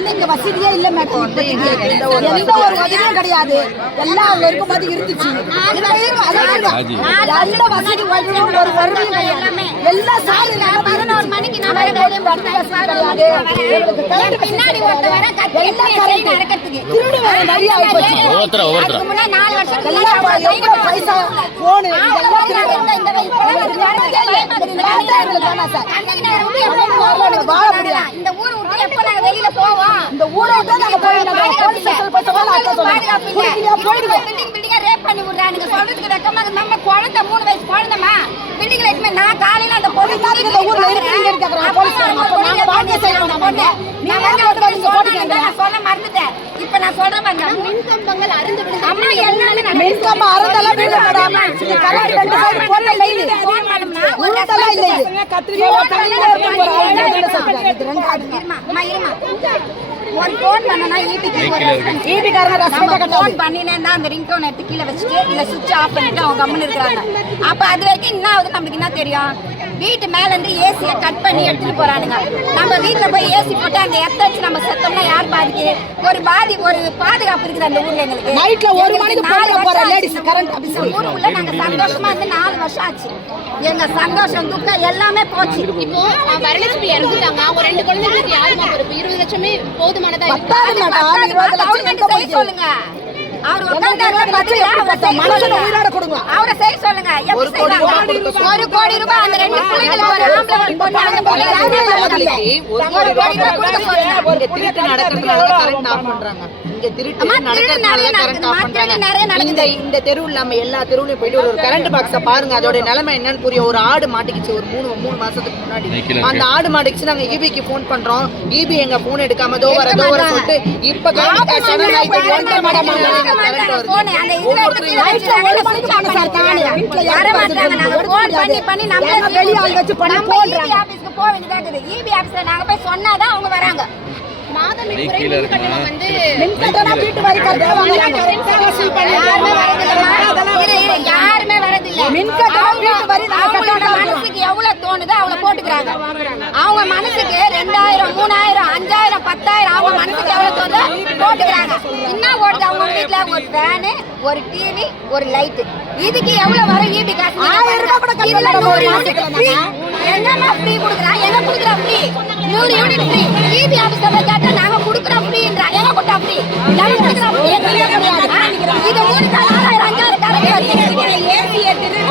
வந்து இங்க வசதியே இல்ல மேடம். எந்த ஒரு வசதியும் கிடையாது. எல்லாம் அங்க இருக்கும்போது இருந்துச்சு. எந்த வசதி ஒரு வறுமையும் கிடையாது. எல்லா சாரு 11 மணிக்கு நான் கிடையாது. பின்னாடி ஒருத்த வர நடக்கிறதுக்கு திருடு வேற நிறைய ஆயிப்போச்சு. அதுக்கு முன்னாடி 4 வருஷம் எல்லாம் பைசா போன் இதெல்லாம் இந்த இந்த ஊர் விட்டு எப்ப நாங்க வெளியில போவோம்? இந்த ஊரை விட்டு நாங்க பில்டிங்கா ரேப் பண்ணி விடுறானுங்க. சொல்றதுக்கு வெக்கமா நம்ம குழந்தை 3 வயசு குழந்தைமா பில்டிங்ல இருந்து நான் காலையில அந்த போலீஸ் இந்த ஊர்ல இருக்கீங்கன்னு போலீஸ்காரங்க அப்ப நாங்க வாங்க செய்யணும். நான் சொல்ல மறந்துட்டேன். இப்ப நான் சொல்றேன் பாருங்க, மின்கம்பங்கள் அறுந்து விடுது. அம்மா எல்லாமே மின்கம்ப அறுந்தெல்லாம் விடுது மேடம். இந்த கரண்ட் 2 சைடு போட்ட லைன் போன் பண்ணோம்னா ஒருத்தெல்லாம் இல்ல. இது கத்திரியா தண்ணில இருக்கு ஒரு ஆளு சொல்றாங்க. இது ரெண்டாவது அம்மா இருமா. ஒரு போன் பண்ணனா ஈபி காரங்க ரசமா போன் பண்ணினே தான் அந்த ரிங் டோன் எடுத்து கீழ வச்சிட்டு இல்ல சுவிட்ச் ஆஃப் பண்ணிட்டு அவங்க கம்மன் இருக்காங்க. அப்ப அது வரைக்கும் என்ன ஆகுது நமக்கு என்ன தெரியும்? வீட்டு மேல இருந்து ஏசியை கட் பண்ணி எடுத்துட்டு போறானுங்க. நம்ம வீட்டுல போய் ஏசி போட்டு அந்த எத்தச்சு நம்ம செத்தோம்னா யார் பாதிக்கு? ஒரு பாதுகாப்பு இருக்குது அந்த ஊர்ல. எங்களுக்கு நைட்ல 1 மணிக்கு போற லேடிஸ் கரண்ட் ஆபீஸ் ஊருக்குள்ள நாங்க சந்தோஷமா இருந்து 4 வருஷம் ஆச்சு. எங்க சந்தோஷம் துக்கம் எல்லாமே போச்சு. இப்போ வரலட்சுமி இறந்துட்டாங்க. அவங்க 2 குழந்தைகளுக்கு யாருமா பொறுப்பு? 20 லட்சமே போதுமானதா இருக்கு. சொல்லுங்க. அவர் அவரை செய்ய சொல்லுங்க. 1 கோடி ரூபாய் அந்த 2 பிள்ளைகளுக்கு ஒரு ஆம்பளை பொண்ணு அந்த திருட்டு நடக்கிறதுனால கரண்ட் ஆஃப் பண்றாங்க. இங்க திருட்டு நடக்கிறதுனால கரண்ட் ஆஃப் பண்றாங்க. இந்த தெரு இல்லாம எல்லா தெருவுலயும் போயிட்டு ஒரு கரண்ட் பாக்ஸ பாருங்க. அதோட நிலைமை என்னன்னு புரியும். ஒரு ஆடு மாட்டிக்கிச்சு ஒரு 3 மாசத்துக்கு முன்னாடி. அந்த ஆடு மாட்டிக்கிச்சு. நாங்க ஈபிக்கு போன் பண்றோம். ஈபி எங்க போன் எடுக்காம தோ வர சொல்லிட்டு இப்ப நாங்க போய் சொன்னாதான் அவங்க வராங்க. யாருமே வரதில்லை. மனசுக்கு எவ்வளவு தோணுதோ அவ்வளவு போட்டுக்கிறாங்க. அவங்க மனசுக்கு 2000 3000 5000 10,000 அவங்க மனசுக்கு எவ்வளவு தோணுதோ போட்டுக்கிறாங்க. என்ன ஓடுது அவங்க வீட்டுல? ஒரு ஃபேனு, ஒரு டிவி, ஒரு லைட். இதுக்கு எவ்வளவு வரும் ஈபி காசு? 1000 ரூபாய் கூட என்னமா ஃப்ரீ கொடுக்குறா? எங்க கொடுக்குறா ஃப்ரீ? 100 unit free. ஈபி ஆபீஸ்ல போய் கேட்டா நாங்க கொடுக்குறோம் ஃப்ரீன்றா. எங்க கொடுத்தா ஃப்ரீ? நாங்க கொடுக்குறோம் ஃப்ரீ. இது 3 5000 கரண்ட் ஏசி எடுத்துறதுக்கு